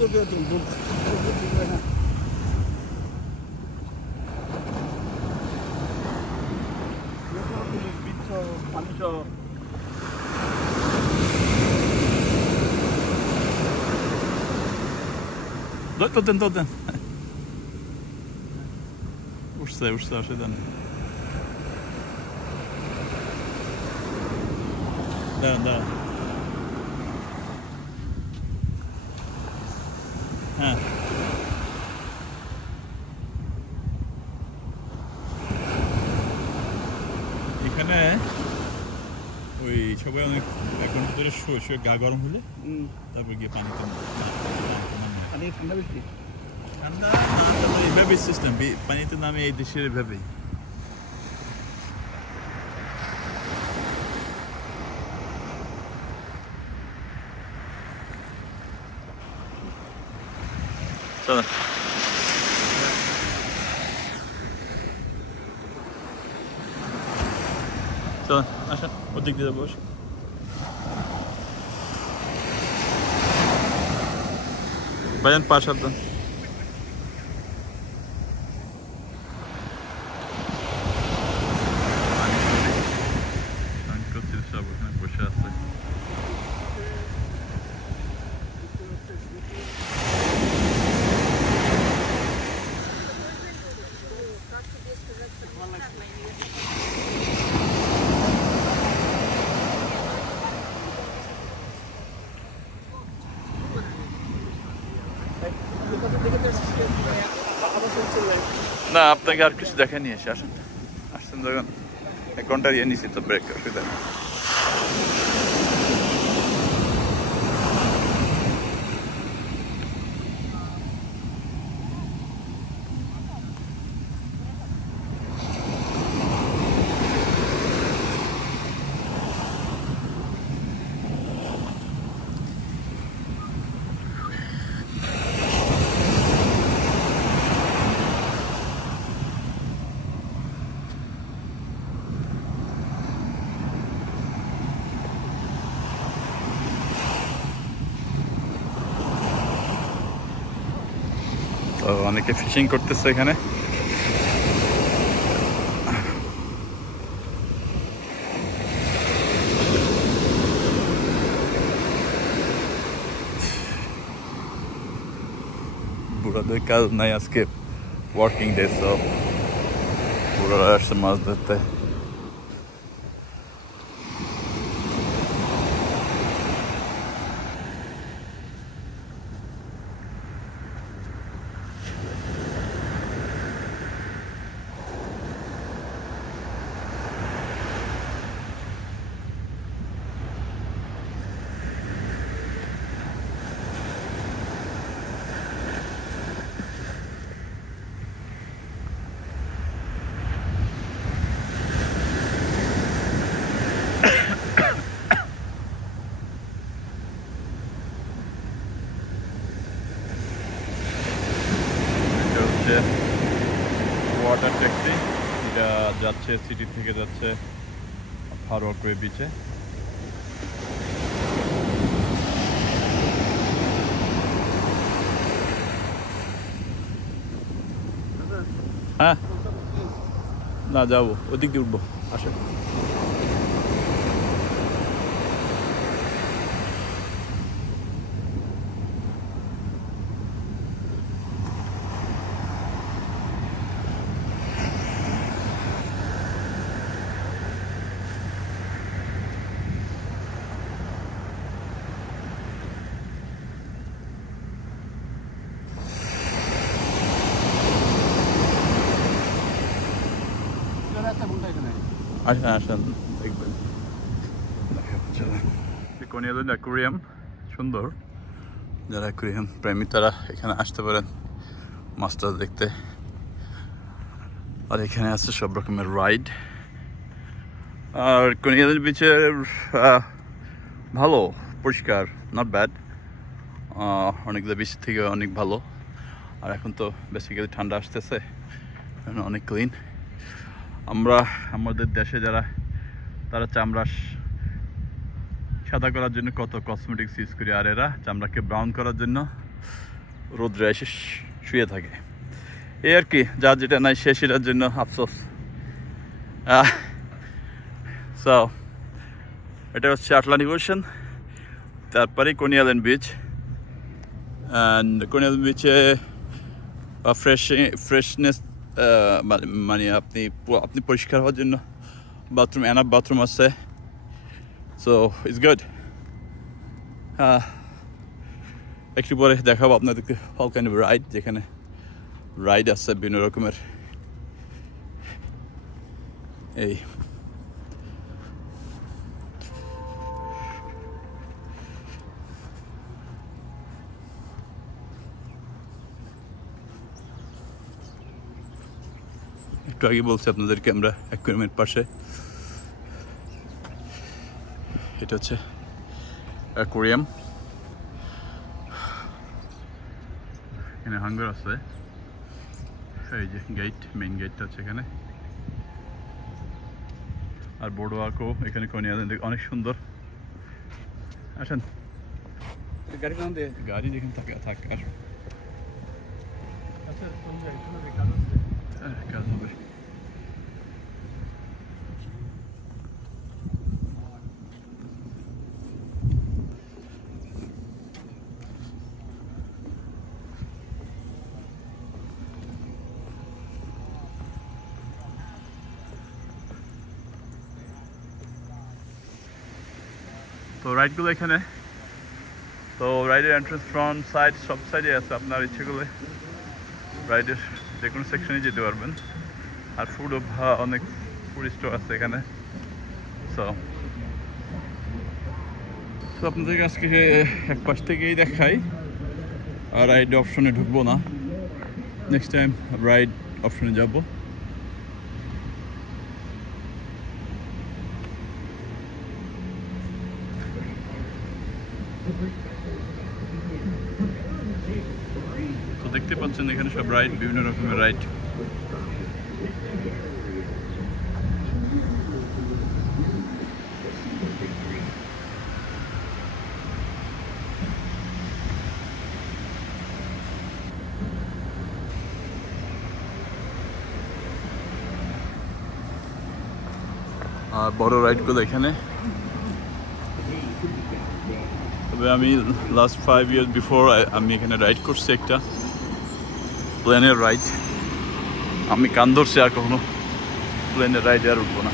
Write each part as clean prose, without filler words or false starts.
তো দেন উঠছে অসুবিধা নেই দাঁড়ান হ্যাঁ এখানে ওই সবাই অনেক 1 ঘন্টা ধরে শুয়ে গা গরম হলে তারপর গিয়ে পানি ঠান্ডা বেশি ঠান্ডা এইভাবেই সিস্টেম পানিতে নামে এই দেশের এভাবেই চলো আসেন ওদিক দিয়ে যাবো ভাইজান পা সাবধান সব ওখানে বসে আছে না আপনাকে আর কিছু দেখে নিয়ে এসে আসছেন যখন 1 ঘন্টা দিয়ে নিছি তো ব্রেক অসুবিধা নেই তো অনেকে ফিশিং করতেছে এখানে বুড়াদের কাজ নাই আজকে ওয়ার্কিং ডে তো বুড়ারা আসছে মাছ ধরতে ওয়াটার ট্যাক্সি এটা যাচ্ছে সিটি থেকে যাচ্ছে ফারওয়াকওয়ে বিচে হ্যাঁ না যাবো ওদিক দিয়ে উঠবো আসেন আসেন আসেন দেখবেন কোনিয়ালেন অ্যাকোয়ারিয়াম সুন্দর যারা অ্যাকোয়ারিয়াম প্রেমী তারা এখানে আসতে পারেন মাছটা দেখতে আর এখানে আছে সব রকমের রাইড আর কোনিয়ালেন বিচের ভালো পরিষ্কার নট ব্যাড অনেকগুলো বিচ থেকে অনেক ভালো আর এখন তো বেসিক্যালি ঠান্ডা আসতেছে অনেক ক্লিন আমরা আমাদের দেশে যারা তারা চামড়া সাদা করার জন্য কত কসমেটিক্স ইউজ করি আর এরা চামড়াকে ব্রাউন করার জন্য রোদ্রে এসে শুয়ে থাকে, এই আর কি। যার যেটা নাই সে সেটার জন্য আফসোস। সো এটা হচ্ছে আটলান্টিক ওশান, তারপরে কনি আইল্যান্ড বিচ। অ্যান্ড কনি আইল্যান্ড বিচে ফ্রেশনেস মানে আপনি পরিষ্কার হওয়ার জন্য বাথরুম, এনাফ বাথরুম আছে। So it's good. একটু পরে দেখাবো আপনাদেরকে অল কাইন্ড অফ রাইড, যেখানে রাইড আছে বিভিন্ন রকমের। এই একটু আগে বলছি আপনাদেরকে আমরা অ্যাকুয়ারিয়ামের পাশে, এটা হচ্ছে অ্যাকুয়ারিয়াম। এখানে হাঙ্গার আছে, এই যে গেট, মেইন গেটটা হচ্ছে এখানে। আর বোর্ড ওয়াকও এখানে কনি আইল্যান্ডে অনেক সুন্দর। আসেন, গাড়ি যেখানে থাকে থাক। আর কাজ হবে। তো রাইডগুলো এখানে, তো রাইডের এন্ট্রান্স ফ্রন্ট সাইড সব সাইডে আছে। আপনার ইচ্ছে করলে রাইডের যে কোনো সেকশনে যেতে পারবেন। আর ফুডও অনেক ফুড স্টোর আছে এখানে। সো আপনাদেরকে আজকে এক পাশ থেকেই দেখাই, আর রাইড অপশনে ঢুকবো না, নেক্সট টাইম রাইড অপশনে যাব। তো দেখতে পাচ্ছেন এখানে সব রাইড, বিভিন্ন রকমের রাইড। আর বড় রাইডগুলো এখানে। তবে আমি লাস্ট 5 years বিফোর আমি এখানে রাইড করছি একটা প্লেনের রাইড। আমি কান ধরছি, আর কখনো প্লেনের রাইডে আর উঠবো না।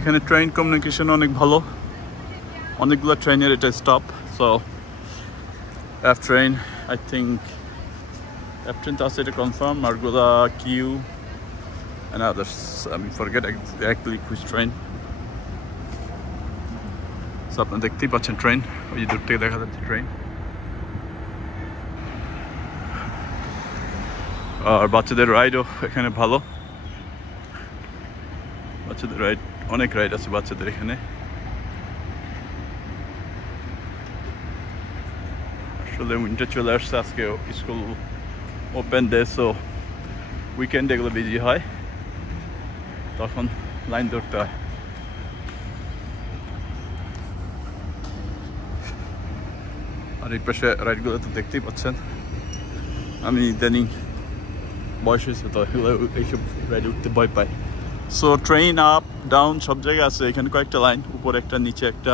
এখানে ট্রেন কমিউনিকেশন অনেক ভালো, অনেকগুলো ট্রেনের এটা stop. So F train, I think F train তো আছে, এটা কনফার্ম। আরগুলা Q and others, I forget exactly which train. সো আপনারা দেখতেই পাচ্ছেন ট্রেন, ওই যে দূর থেকে দেখা যাচ্ছে ট্রেন। আর বাচ্চাদের রাইডও এখানে ভালো, বাচ্চাদের রাইড, অনেক রাইড আছে বাচ্চাদের এখানে। আসলে উইন্টার চলে আসছে, আজকে স্কুল ওপেন ডে, সো উইকেন্ডে এগুলো বিজি হয়, তখন লাইন ধরতে হয়। আর এই পাশে রাইডগুলো তো দেখতেই পাচ্ছেন। আমি ইদানিং বয়স হয়েছে তো এইসব রাইডে উঠতে ভয় পাই। সো ট্রেন আপ ডাউন সব জায়গায় আছে, এখানে কয়েকটা লাইন, উপরে একটা নিচে একটা।